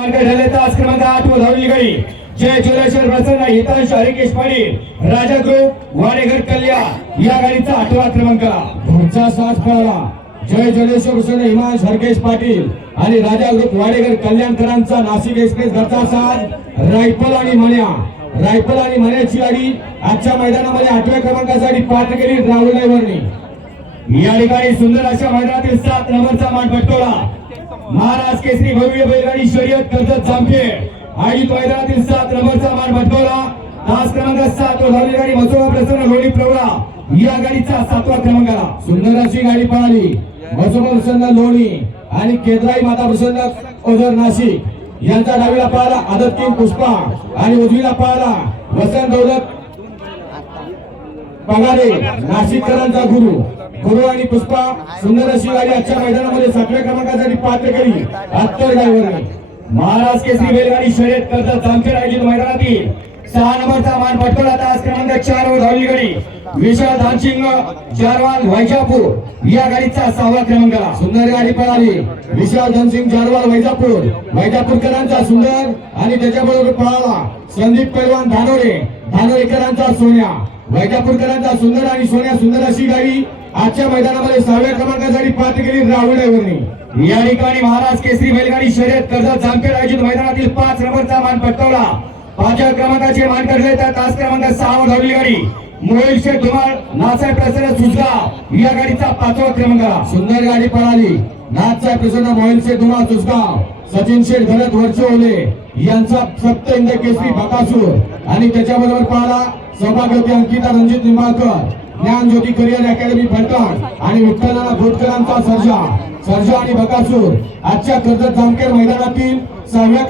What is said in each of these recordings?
तास क्रमांक 8 वर धावली गाडी जय जोलेश्वर प्रसन्न हितांश हरिकेश पाटील राजा ग्रुप वाडेघर कल्याण या गाडीचा 8वा क्रमांक पुढचा साथ पळाला जय जोलेश्वर प्रसन्न हिमांश हरिकेश पाटील आणि राजा ग्रुप वाडेघर कल्याणकरांचा नाशिक एक्सप्रेस घरचा साथ रायफल आणि मण्याची गाडी आजच्या मैदानामध्ये 8व्या क्रमांकासाठी पात्र केली राहुल ड्रायव्हरने। या ठिकाणी सुंदर अशा मैदानातील 7 नंबरचा मान पटकवला महाराज केसरी भव्य बैलगाडी शर्यत कर्जत जामखेड आयोजित मैदानातील 7 नंबरचा मान पटकवला तास क्रमांक 7 वर धावली गाडी मसोबा प्रसन्न लोणी प्रवरा या गाडीचा 7वा क्रमांकाला सुंदर अशी गाडी पळाली मसोबा प्रसन्न लोणी आणि केद्राई माता प्रसन्न ओझर नाशिक यांचा डावीला पळाला आदत किंग पुष्पा आणि उजवीला पळाला वसंत दौलत पगारे नाशिककरांचा गुरु आणि पुष्पा सुंदर अशी गाडी आजच्या मैदानामध्ये 7व्या क्रमांकासाठी पात्र केली अत्तर ड्रायव्हरने। महाराज केसरी बैलगाडी शर्यत कर्जत जामखेड आयोजित मैदानातील 6 नंबरचा मान पटकवला तास क्रमांक 4 वर धावली गाडी विशाल धानसिंग जारवाल वैजापूर या गाडीचा 6वा क्रमांकाला सुंदर गाडी पळाली विशाल धानसिंग जारवाल वैजापूरकरांचा सुंदर आणि त्याच्याबरोबर पळाला संदीप पैलवान धानोरेकरांचा सोन्या वैजापूरकरांचा सुंदर आणि सोन्या सुंदर अशी गाडी आजच्या मैदानामध्ये 6व्या क्रमांकासाठी पात्र केली राहुल ड्रायव्हरने। या ठिकाणी महाराज केसरी बैलगाडी शर्यत कर्जत जामखेड आयोजित मैदानातील 5 नंबरचा मान पटकवला 5व्या क्रमांकाचे मान काढले तर तास क्रमांक 6 वर धावली गाडी मोहित शेठ धुमाळ नाथसाहेब प्रसन्न सुसगाव या गाडीचा 5वा क्रमांक सुंदर गाडी पळाली नाथसाहेब प्रसन्न मोहित शेठ धुमाळ सुसगाव सचिन शेठ भरत वरचोले यांचा सप्त इंद केसरी बकासूर आणि त्याच्याबरोबर पळाला सौभाग्यवती अंकिता रणजित निंबाळकर ज्ञान ज्योती करियर अकॅडमी फलटण आणि विठ्ठलनाना भोटकरांचा सर्जा आणि बकासूर आजच्या कर्जत जामखेड मैदानातील 5व्या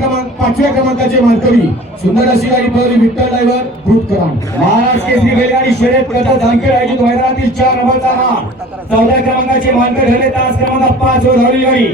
क्रमांकाचे मानकरी सुंदर अशी गाडी पळवली विठ्ठल ड्रायव्हर भोटकरां। महाराज केसरी बैलगाडी शर्यत कर्जत जामखेड आयोजित मैदानातील 4 नंबरचा मान 14व्या क्रमांकाचे मानकरी ठरले तास क्रमांक 5 वर धावली गाडी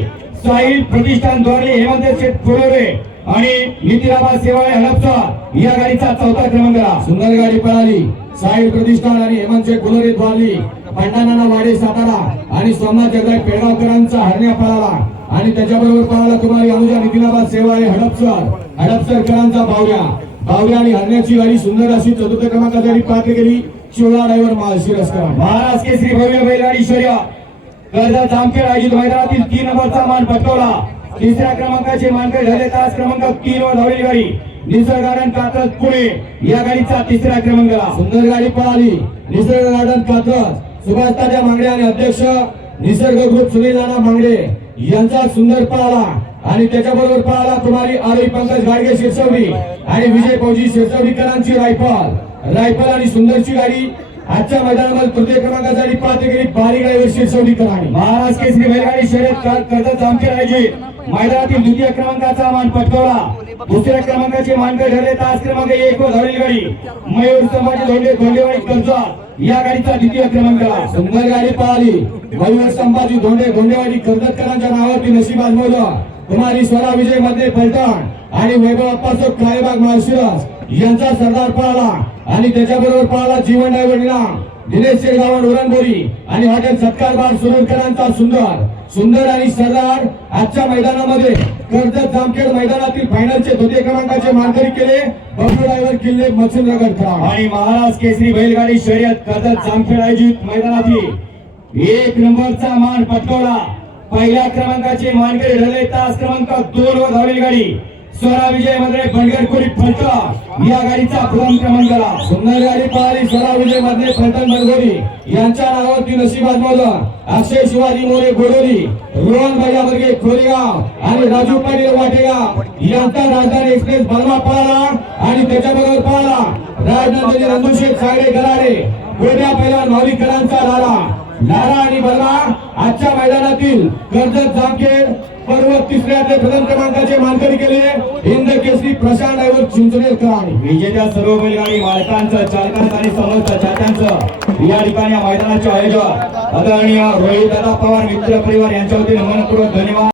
साहिल प्रतिष्ठान द्वारे हेमंत शेठ फुलोरे आणि नितीराबा सेवाळे हडपसर या गाडीचा 4था क्रमांकाला सुंदर गाडी पळाली साहिल प्रतिष्ठान आणि हेमंत शेठ फुलोरे द्वारली भंडारनाना वाडे सातारा आणि सोमनाथ जगदाय पेडगावकरांचा हरण्या पळाला आणि त्याच्याबरोबर पळाला कुमारी अनुजा नितीराबा सेवाळे हडपसरकरांचा बावऱ्या आणि हरण्याची गाडी सुंदर अशी 4थ्या क्रमांकासाठी पात्र केली शिवला ड्रायव्हर माळशिरसकर। महाराज केसरी भव्य बैलगाडी शर्यत कर्जत जामखेड आयोजित मैदानातील 3 नंबरचा मान पटकवला 3ऱ्या क्रमांकाचे मानकरी झाले तास क्रमांक 3 वर धावली गाडी निसर्ग गार्डन कात्रज पुणे या गाडीचा 3रा क्रमांकाला सुंदर गाडी पळाली निसर्ग गार्डन कात्रज सुभाष तात्या मांगडे आणि अध्यक्ष निसर्ग ग्रुप सुनील नाना मांगडे यांचा सुंदर पळाला आणि त्याच्याबरोबर पळाला कुमारी आरोही पंकज गाडगे शिरसवडी आणि विजय फौजी शिरसवडीकरांची रायफल आणि सुंदरची गाडी आजच्या मैदानामध्ये 3ऱ्या क्रमांकासाठी पात्र केली बारी ड्रायव्हर शिरसवडीकरांनी। महाराज केसरी बैलगाडी शर्यत कर्जत जामखेड आयोजित मैदानातील 2य क्रमांकाचा मान पटकवला 2ऱ्या क्रमांकाचे मानकरी ठरले तास क्रमांक 1 वर धावली गाडी मयूर संभाजी धोंडेवाडी कर्जत या गाडीचा 2य क्रमांकाला सुंदर गाडी पळाली मयूर संभाजी धोंडेवाडी कर्जतकरांच्या नावावरती नशीब आजमावलं कुमारी स्वरा विजय मध्ये फलटण आणि वैभव अप्पासो काळेबाग माळशिरस यांचा सरदार पळाला आणि त्याच्याबरोबर पळाला जीवन ड्रायव्हर निनाम दिनेश शेगावण उरणबोरी आणि हॉटेल सत्कार बार सुरूरकरांचा सुंदर आणि सरदार आजच्या मैदानामध्ये कर्जत जामखेड मैदानातील फायनलचे 2य क्रमांकाचे मानकरी केले बबलू ड्रायव्हर किल्ले मच्छिंद्रगड आणि महाराज केसरी बैलगाडी शर्यत कर्जत जामखेड आयोजित मैदानातील 1 नंबरचा मान पटकवला 1ल्या क्रमांकाचे मानकरी ठरले तास क्रमांक 2 वर धावली गाडी स्वरा विजय मध्ये बंडगरपुरी फलटण या गाडीचा 5वा क्रमांकाला सुंदर गाडी पळाली स्वरा विजय मध्ये फलटण बनगोरी यांच्या नावावरती नशीब आजमावलं अक्षय शिवाजी मोरे गोडोली रोहन बजाबर्गे खोरेगाव आणि राजू पाटील वाटेगाव यांचा राजधानी एक्सप्रेस बलमा पळाला आणि त्याच्याबरोबर पळाला राजनंदिनी रणदुशेठ सागरे गराडे गोड्या पैलवान माऊलीकरांचा लारा आणि बलमा आजच्या मैदानातील कर्जत जामखेड पर्व 3ऱ्या ते प्रथम क्रमांकाचे मानकरी केले हिंद केसरी प्रशांत ड्रायव्हर चिंचनेरकर विजेत्या सर्व बैलगाडी मालकांचं चालकांचं आणि समस्त चाहत्यांचं या ठिकाणी या मैदानाचे आयोजक आदरणीय रोहित दादा पवार मित्र परिवार यांच्या वतीने मनपूर्वक धन्यवाद।